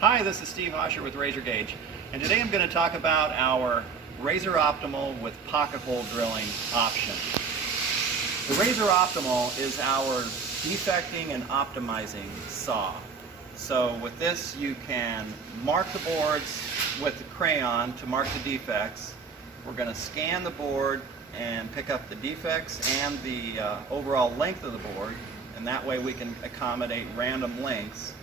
Hi, this is Steve Hosher with RazorGage, and today I'm going to talk about our RazorOptimal with Pockethole drilling option. The RazorOptimal is our defecting and optimizing saw. So with this you can mark the boards with the crayon to mark the defects. We're going to scan the board and pick up the defects and the overall length of the board, and that way we can accommodate random lengths.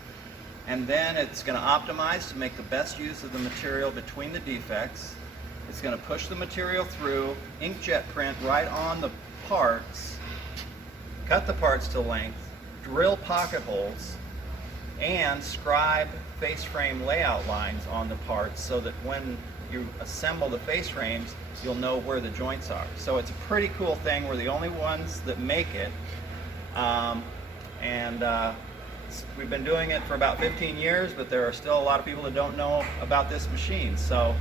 And then it's going to optimize to make the best use of the material between the defects. It's going to push the material through, inkjet print right on the parts, cut the parts to length, drill pocket holes, and scribe face frame layout lines on the parts so that when you assemble the face frames, you'll know where the joints are. So it's a pretty cool thing. We're the only ones that make it. We've been doing it for about 15 years, but there are still a lot of people that don't know about this machine. So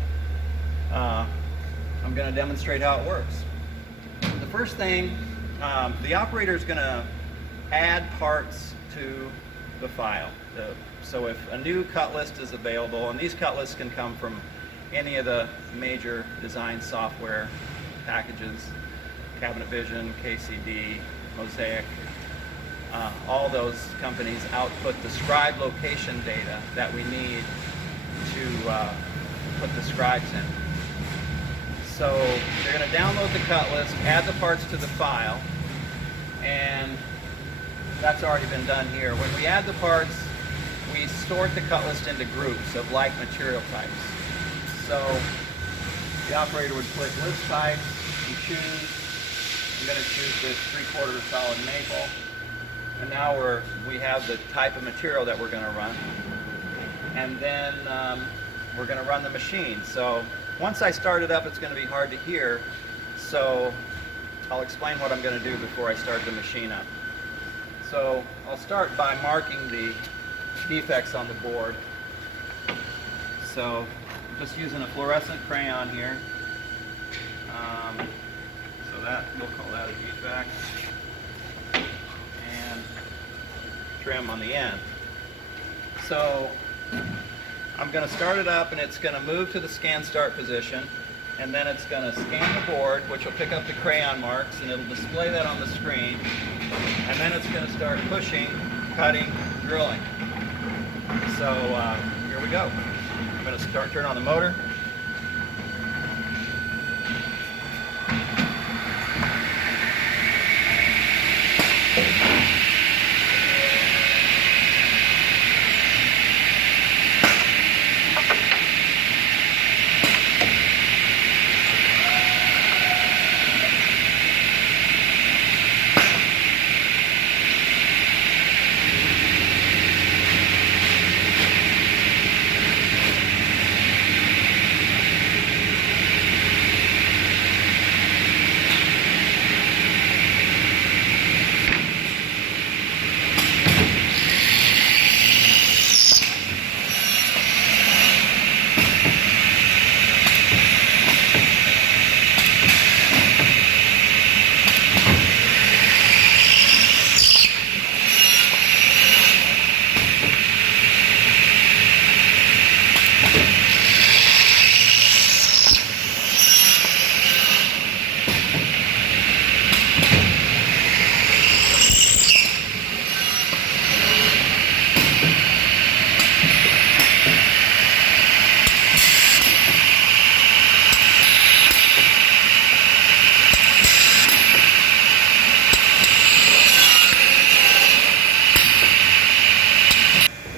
I'm going to demonstrate how it works. The first thing, the operator is going to add parts to the file. So if a new cut list is available, and these cut lists can come from any of the major design software packages, Cabinet Vision, KCD, Mosaic, all those companies output the scribe location data that we need to put the scribes in. So they're going to download the cut list, add the parts to the file, and that's already been done here. When we add the parts, we sort the cut list into groups of like material types. So the operator would click list type and choose. I'm going to choose this 3/4 solid maple. And now we have the type of material that we're going to run. And then we're going to run the machine. So once I start it up, it's going to be hard to hear. So I'll explain what I'm going to do before I start the machine up. So I'll start by marking the defects on the board. So I'm just using a fluorescent crayon here. So we'll call that a defect. Trim on the end. So I'm going to start it up, and it's going to move to the scan start position, and then it's going to scan the board, which will pick up the crayon marks, and it'll display that on the screen, and then it's going to start pushing, cutting, drilling. So here we go. I'm going to turn on the motor.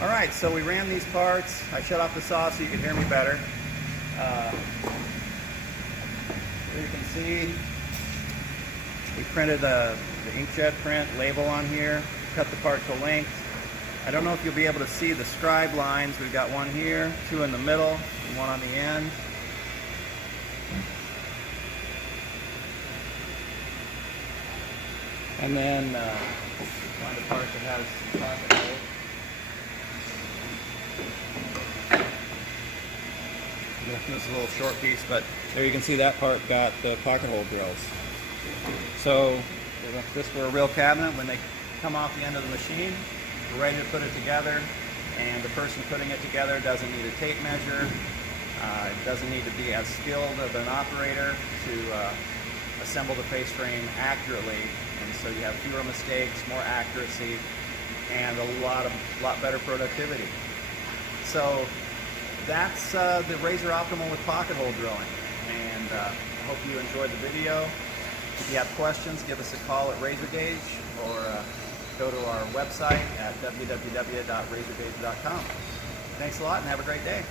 Alright, so we ran these parts. I shut off the saw so you can hear me better. Here you can see we printed the inkjet print label on here, cut the part to length. I don't know if you'll be able to see the scribe lines. We've got one here, two in the middle, and one on the end. And then find the part that has pocket holes. This is a little short piece, but there you can see that part got the pocket hole drills. So if this were a real cabinet, when they come off the end of the machine, we're ready to put it together and the person putting it together doesn't need a tape measure. It doesn't need to be as skilled of an operator to assemble the face frame accurately, and so you have fewer mistakes, more accuracy, and a lot better productivity. So that's the RazorOptimal with Pockethole drilling, and I hope you enjoyed the video. If you have questions, give us a call at RazorGage or go to our website at www.razorgage.com. Thanks a lot and have a great day.